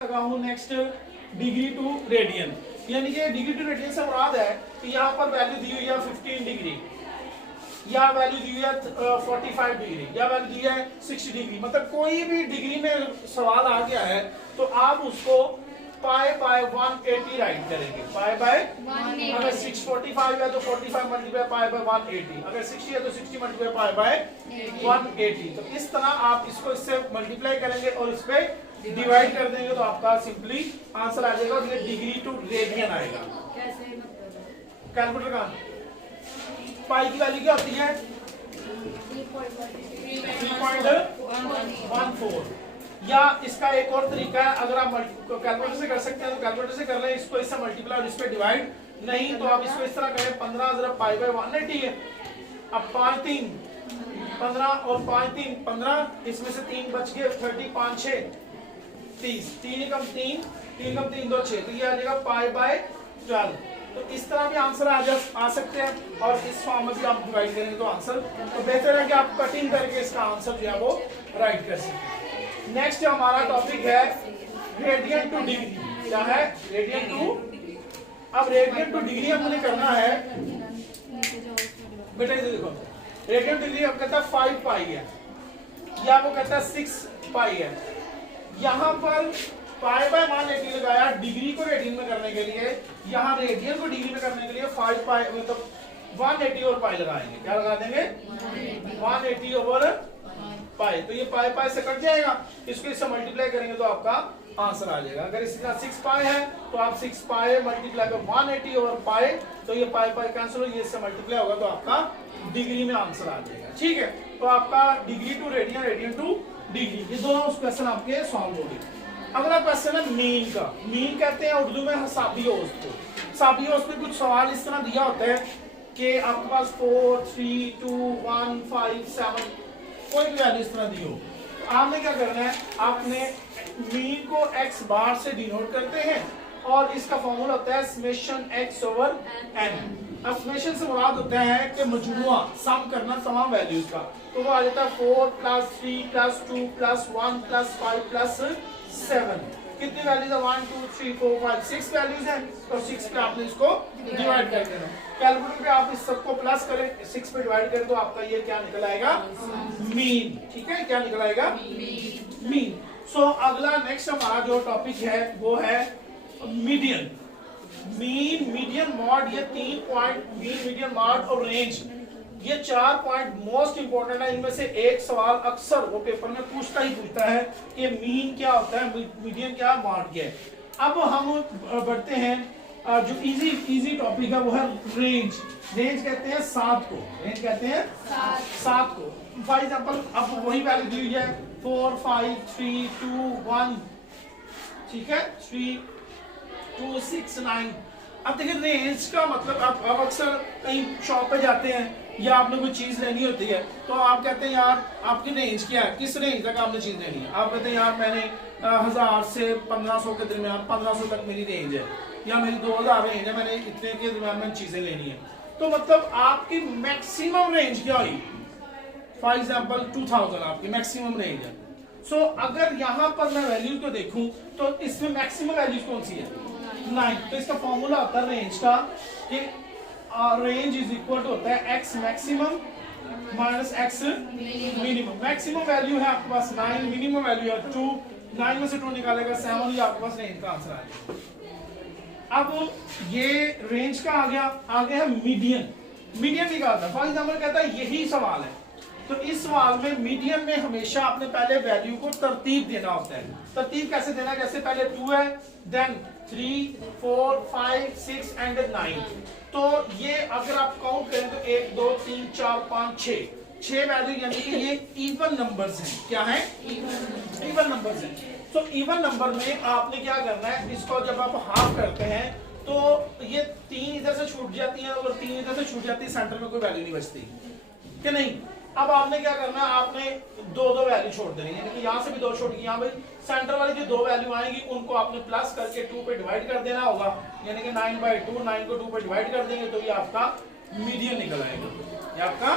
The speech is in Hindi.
लगा हूँ नेक्स्ट डिग्री टू रेडियन, यानी कि डिग्री टू रेडियन से मुराद है कि यहाँ पर वैल्यू दी हुई है 15 डिग्री, या वैल्यू दी हुई है 45 डिग्री, या वैल्यू दी है 60 डिग्री। मतलब कोई भी डिग्री में सवाल आ गया है तो आप उसको पाई बाय 180 राइट करेंगे। पाई बाय अगर 645 है तो 45 मल्टीप्लाई पाई बाय 180, अगर 60 है तो 60 मल्टीप्लाई पाई बाय 180। तो इस तरह आप इसको इससे मल्टीप्लाई करेंगे और इस पे डिवाइड कर देंगे तो आपका सिंपली आंसर आ जाएगा और ये डिग्री टू रेडियन आएगा। कैलकुलेटर का पाई की वैल्यू क्या होती है 3.14। या इसका एक और तरीका है, अगर आप कैलकुलेटर से कर सकते हैं तो कैलकुलेटर से कर लें, इसको इससे मल्टीप्लाई और इस पे डिवाइड, नहीं तो आप इसको इस तरह करें 15 जरा पाई बाय 180 है। अब 5 3 15 और 5 3 15, इसमें से 3 बच गए 30 5 6 30, 3 कम 3 3 कम 3 2 6, तो ये आ जाएगा पाई बाय 12। तो इस तरह भी आंसर आ सकते हैं और इस फॉर्म में भी आप डिवाइड करेंगे तो आंसर, तो बेहतर है कि आप कटिंग करके इसका आंसर जो है वो राइट कर सकें। नेक्स्ट हमारा टॉपिक है रेडियन टू डिग्री। क्या है रेडियन टू? अब रेडियन टू डिग्री हमने करना है बेटा, इधर देखो, रेडियन टू डिग्री अब कहता है 5 पाई है या वो कहता है 6 पाई है। यहाँ पर पाई बाय 180 लगाया डिग्री को रेडियन में करने के लिए, यहाँ रेडियन को डिग्री में करने के लिए 5 पाई मतलब 180 और पाई लगाएंगे। क्या लगा देंगे 180 ओवर पाई, तो ये पाई पाई से कट जाएगा, इसको इससे मल्टीप्लाई करेंगे तो आपका आंसर आ जाएगा। अगर इसके साथ 6 पाई है तो आप 6 पाई मल्टीप्लाई कर 180 ओवर पाई, तो ये पाई पाई कैंसिल हो, ये इससे मल्टीप्लाई होगा तो आपका डिग्री में आंसर आ जाएगा। ठीक है, तो आपका degree to radian, radian to degree, ये दोनों क्वेश्चन आपके सॉल्व हो गए। अगला क्वेश्चन है मीन का। मीन कहते हैं उर्दू में हिसाबी औसत को। हिसाबी औसत में कुछ सवाल इस तरह दिया होता है कि आपके पास 4 3 2 1 5 7 कोई भी वैल्यू इस तरह दी हो, तो आपने क्या करना है, आपने मीन को x बार से डिनोट करते हैं और इसका फॉर्मूला होता है समेशन x ओवर n। अब समेशन से मुराद होता है कि मजमुआ सम करना तमाम वैल्यूज का, तो वो आ जाता है 4 + 3 + 2 + 1 + 5 + 7। कितनी वैल्यूज है 1 2 3 4 5 6 वैल्यूज हैं, तो 6 पे आपने इसको डिवाइड कर देना। कैलकुलेटर पे आप इस सबको प्लस करें, 6 पे डिवाइड करें तो आपका ये क्या निकल आएगा मीन। ठीक है, क्या निकल आएगा मीन। सो अगला नेक्स्ट हमारा जो टॉपिक है वो है मीडियन। मीन, मीडियन, मॉड, ये 3 पॉइंट मीन, मीडियन, मॉड और रेंज, ये 4 पॉइंट मोस्ट इंपोर्टेंट है। इनमें से एक सवाल अक्सर वो पेपर में पूछता है कि मीन क्या होता है, मीडियन क्या, मॉड क्या है। अब हम बढ़ते हैं जो इजी टॉपिक है वो है रेंज। रेंज कहते हैं 7 को, रेंज कहते हैं 7 को। फॉर एग्जांपल अब वही वैल्यू दी हुई है 4 5 3 2 1, ठीक है, 3 2 6 9। अब देखिए रेंज का मतलब आप अक्सर कहीं शॉप पे जाते हैं या आपने कोई चीज लेनी होती है तो आप कहते हैं यार आपकी रेंज क्या है, किस रेंज तक आपने चीज लेनी है। आप कहते हैं यार मैंने 1000 से 1500 के दरमियान, 1500 तक मेरी रेंज है, या मेरी 2000 रेंज है, मैंने इतने के दरमियान में चीजें लेनी है। तो मतलब आपकी मैक्सिमम रेंज क्या हुई, फॉर एग्जाम्पल 2000 आपकी मैक्सिमम रेंज है। सो अगर यहाँ पर मैं वैल्यूज को देखूं तो इसमें मैक्सिमम वैल्यूज कौन सी है 9। तो इसका फॉर्मूला होता है रेंज का कि रेंज इज इक्वल टू होता है x maximum minus x minimum. Maximum value है आपके पास 9, मिनिमम वैल्यू है 2, 9 में से 2 निकालेगा 7, ये आपके पास रेंज का आंसर आ जाएगा। अब ये रेंज का आ गया है मीडियन। मीडियन निकालता है, फॉर एग्जाम्पल कहता है यही सवाल है, तो इस सवाल में मीडियन में हमेशा आपने पहले वैल्यू को तरतीब देना होता है। तरतीब कैसे देना, जैसे पहले 2 है, देन 3 4 5 6 एंड 9। तो ये अगर आप काउंट करें तो 1 2 3 4 5 6 वैल्यू, यानी कि ये इवन नंबर्स हैं। क्या है इवन नंबर्स हैं। तो इवन नंबर में आपने क्या करना है, इसको जब आप हाफ करते हैं तो ये 3 इधर से छूट जाती है और 3 इधर से छूट जाती है, सेंटर में कोई वैल्यू नहीं बचती कि नहीं। अब आपने क्या करना है, आपने 2 वैल्यू छोड़ देनी है, यानी कि यहाँ से भी 2 छोड़ के यहाँ भाई सेंटर वाली जो 2 वैल्यू आएंगी उनको आपने प्लस करके 2 पे डिवाइड कर देना होगा, यानी कि 9/2, 9 को 2 पे डिवाइड कर देंगे तो ये आपका मीडियन निकल आएगा, ये आपका